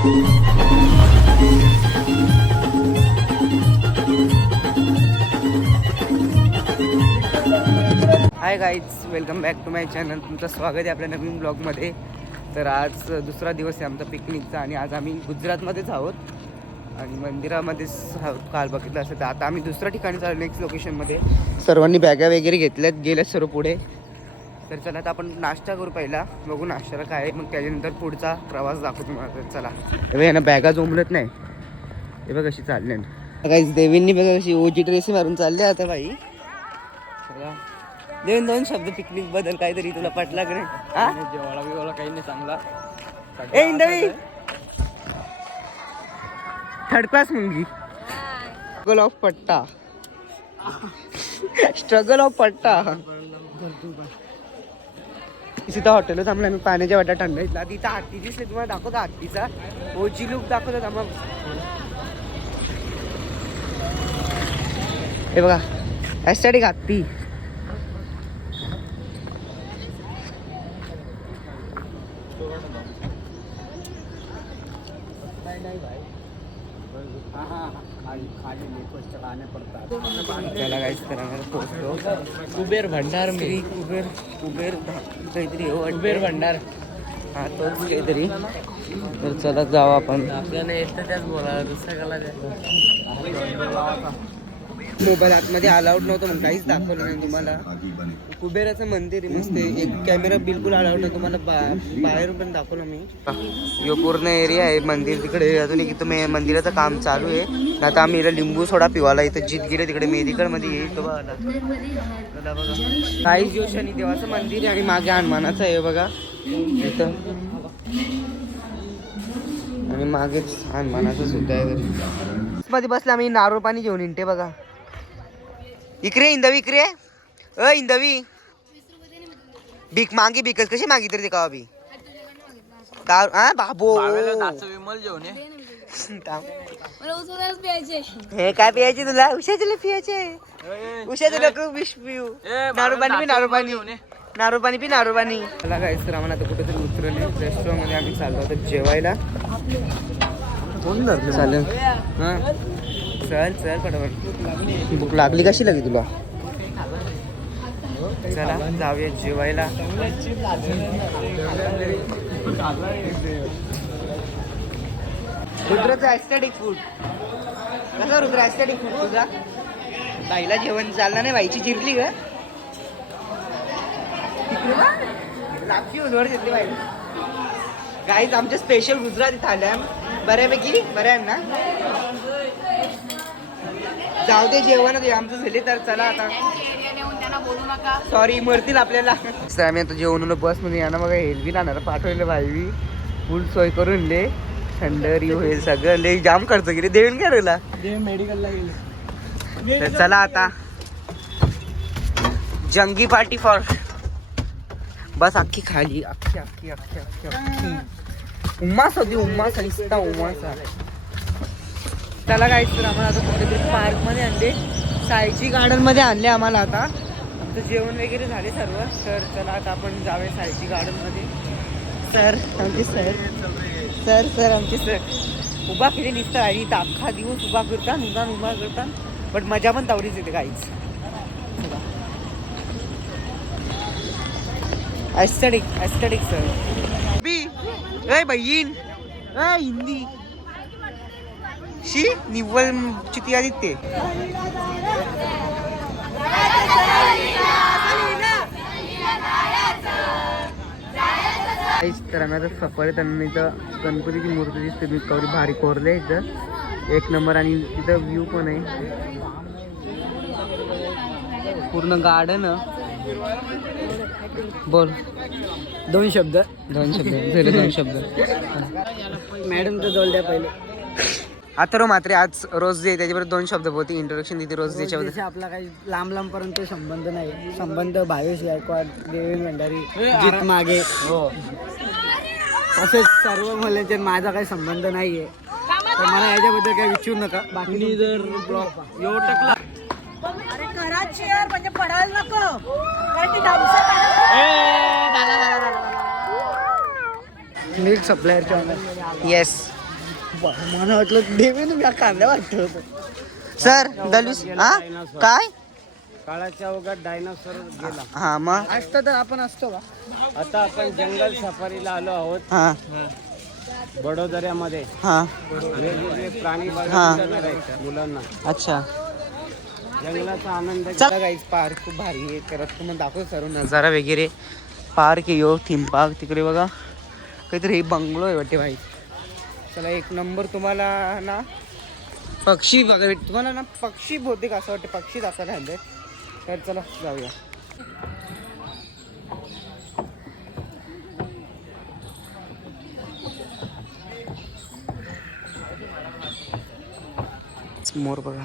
High guys, welcome back to my channel. तुमचं स्वागत आहे आपल्या नवीन ब्लॉगमध्ये. तर आज दुसरा दिवस आहे आमचा पिकनिकचा आणि आज आम्ही गुजरातमध्येच आहोत आणि मंदिरामध्येच आहोत. काल बघितलं असं तर आता आम्ही दुसऱ्या ठिकाणी चालू नेक्स्ट लोकेशनमध्ये. सर्वांनी बॅगा वगैरे घेतल्यात, गेल्यात सर्व पुढे. तर चला आता आपण नाश्ता करू, पहिला बघू नाश्त्याला काय आहे, मग त्याच्यानंतर पुढचा प्रवास दाखवू तुम्हाला. तर चला. हे ना बॅगा जमलत नाही, हे बघ कशी चालले ना गाईज. देवींनी बघा कशी ओजी ड्रेसी मारून चालले आता बाई. चला देऊन दोन शब्द पिकनिक बद्दल काहीतरी तुला पटला की नाही? जेवाळा बिवाळा काही नाही चांगला. ए इंदवी थर्ड क्लास मुंगी. स्ट्रगल ऑफ पट्टा, स्ट्रगल ऑफ पट्टा. तिथं हॉटेल थांबलं आम्ही, पाण्याच्या वाटा थंड. तिथं आरती दिसली, तुम्हाला दाखवतो आरतीचा ओजी लुक दाखवतो आम्हाला. हे बघा ॲस्टॅटिक आरती. त्याला काहीच करायला पोहोचलो. कुबेर भंडार श्री कुबेर कुबेर काहीतरी कुबेर भंडार, हा तोच काहीतरी. तर चला जाऊ आपण. आपल्याला येतं त्याच बोला दुसऱ्याला. मोबाईल आतमध्ये अलाउड नव्हतं मग काहीच दाखवलं नाही तुम्हाला. कुबेराचं मंदिर आहे मस्त. एक कॅमेरा बिलकुल अलाउड नाही तुम्हाला. बाहेरून पण दाखवलं मी. यो पूर्ण एरिया आहे मंदिर तिकडे. अजून एक इथं मंदिराचं काम चालू आहे. आता आम्ही इथं लिंबू सोडा पिवाला इथं जीत गेले तिकडे मेडिकलमध्ये येईल तो बघा. बघा काही जोशानी देवाचं मंदिर आहे आणि मागे हनुमानाचं आहे बघा इथं. आणि मागेच हनुमानाचं सुद्धा आहे. मध्ये बसला आम्ही नारळ पाणी घेऊन इंटे बघा. इकडे इंदवी, इकडे इंदवी. भीक मागी, भीकच कशी मागितली ते का बी का बाबो. विमल जेवण हे काय पियायचे तुला? उशाचे पियाचे, उशाचे नको विष पिऊ. नारू पाणी पी, नारू पाणी, नारू पाणी पी, नारू पाणी. मला काय तर आम्हाला आता कुठेतरी उतरले रेस्टॉरंट मध्ये आम्ही चाललो होतो जेवायला. चालेल हा चल चल पटापट. भूक लागली कशी लागली तुला? चला जाऊया जेवायला. रुद्राचं ॲस्थेटिक फूड कसा? रुद्र ॲस्थेटिक फूड तुझा? बाईला जेवण चाललं नाही, बाईची चिरली का? घेतली बाई. गाईज आमच्या स्पेशल गुजराती थाल्या बऱ्यापैकी बऱ्या ना. जाऊ दे जेवण आमचं झाले. तर चला आता. सॉरी मरतील आपल्याला. आम्ही आता जेवण बस मध्ये यांना बघा हेल्दी राहणार पाठवलं भाई. फुल सोय करून ले थंड रिओ हे सगळं ले जाम खर्च केले. देऊन करायला मेडिकलला गेले. तर चला आता जंगी पार्टी फॉर बस. अख्खी खाली अख्खी अख्खी अख्खी अख्खी अख्खी उम्मास होती. उम्मास नुसता उम्मास. त्याला काय तर आम्हाला आता कुठेतरी पार्कमध्ये आणले, सायजी गार्डनमध्ये आणले आम्हाला. आता आमचं जेवण वगैरे झाले सर्व. तर चला आता आपण जाऊया सायजी गार्डनमध्ये. सर आमचे सर सर सर आमचे सर उभा केले दिसतं आणि इथं अख्खा दिवस उभा करतात उभा करतात. बट मजा पण तेवढीच येते काहीच. ॲस्थेटिक ॲस्थेटिक सर बी ए बहीण ए हिंदी शी निव्वळ चिती आदित्य. तर आम्ही आता सफारी त्यांना इथं गणपतीची मूर्ती दिसते. मी कवरी भारी कोरले इथं एक नंबर. आणि तिथं व्ह्यू पण आहे पूर्ण गार्डन. बोल दोन शब्द दोन शब्द. मॅडम तर जोल द्या पहिले. आता मात्र आज रोज दे त्याच्याबरोबर दोन शब्द बोलते. इंट्रोडक्शन देते रोज त्याच्याबद्दल. आपला काही लांब पर्यंत संबंध नाही. संबंध भावेश गायकवाड, देवेंद्र भंडारी, जीत मागे असेच सर्व मुलांचे. माझा काही संबंध नाहीये तर मला याच्याबद्दल काही विचारू नका. बाकी जर ब्लॉग एवढं टाकला घरात शेअर म्हणजे पडायला नको. मिल्क सप्लायरच्या येस मला वाटलं देवे तुम्ही कांदा वाटत सर दलवीस हा काय काळाच्या ओघात डायनासोर गेला. हा मग असतं तर आपण असतो का? आता आपण जंगल सफारीला आलो आहोत हा बडोदऱ्यामध्ये. हा वेगवेगळे प्राणी हा. बघायला मुलांना अच्छा जंगलाचा आनंद चला गाईज पार्क खूप भारी आहे. करत तुम्हाला दाखव सर्व नजारा वगैरे. पार्क आहे यो थीम पार्क. तिकडे बघा काहीतरी हे बंगलो आहे वाटते भाई. चला एक नंबर. तुम्हाला ना पक्षी वगैरे तुम्हाला ना पक्षी बहुतेक असं वाटते पक्षी दाखवायला हल्ले. तर चला जाऊया. मोर बघा.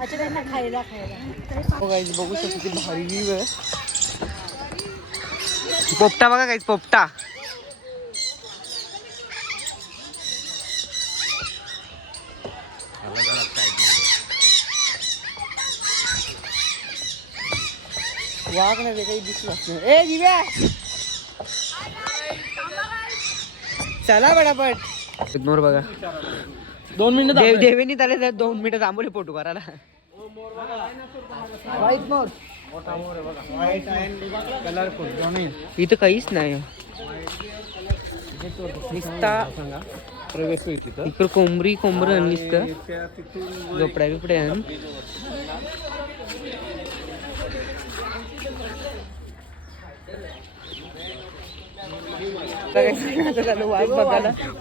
अच्छा त्यांना खायला बघू शकतो किती भारी व्ह्यू आहे. पोपटा बघा काहीच पोपटा. वाघ नाही काही दिसलं नाही. ए दिव्या चला पटापट. मोर बघा 2 मिनिटं देवेनी त्याला 2 मिनिटं थांबवले फोटो करायला. व्हाईट मोर. व्हाईट कलरफुल दोन्ही. इथं काहीच नाही निसता. प्रवेश होईल तिथं. इकडं कोंबडं निसतं झोपड्या बिपड्या.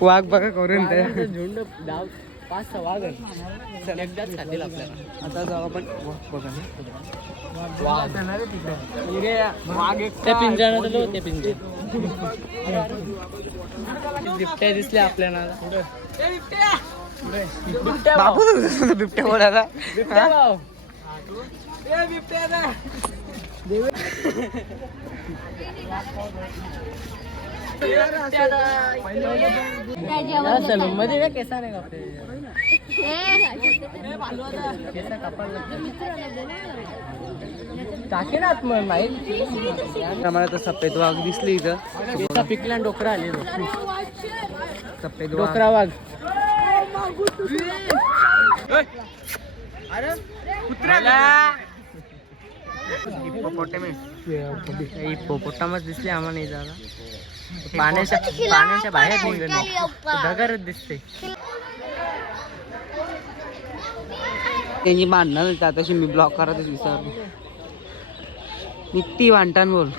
वाघ बघा करून झुंड 5-6 वाघ आहे. एकदाच खातील आपल्याला. आता जाऊ आपण वाघ बघा. त्या पिंजऱ्यात ते पिंजरे बिबट्या दिसले आपल्याला. बाबू बिबट्या बोलायला. मध्ये केसा नाही टाके ना आम्हाला तर सफेद वाघ दिसली इथं. पिकल्या डोकरा आले. सफेद डोकरा वाघ. पोपटामच दिसले आम्हाला नाही झाला. पाण्याच्या बाहेर निघाले ढगारच दिसते. त्यांची भांडणं तशी मी ब्लॉक करतच विचारलो. नित्ती वांटान बोल.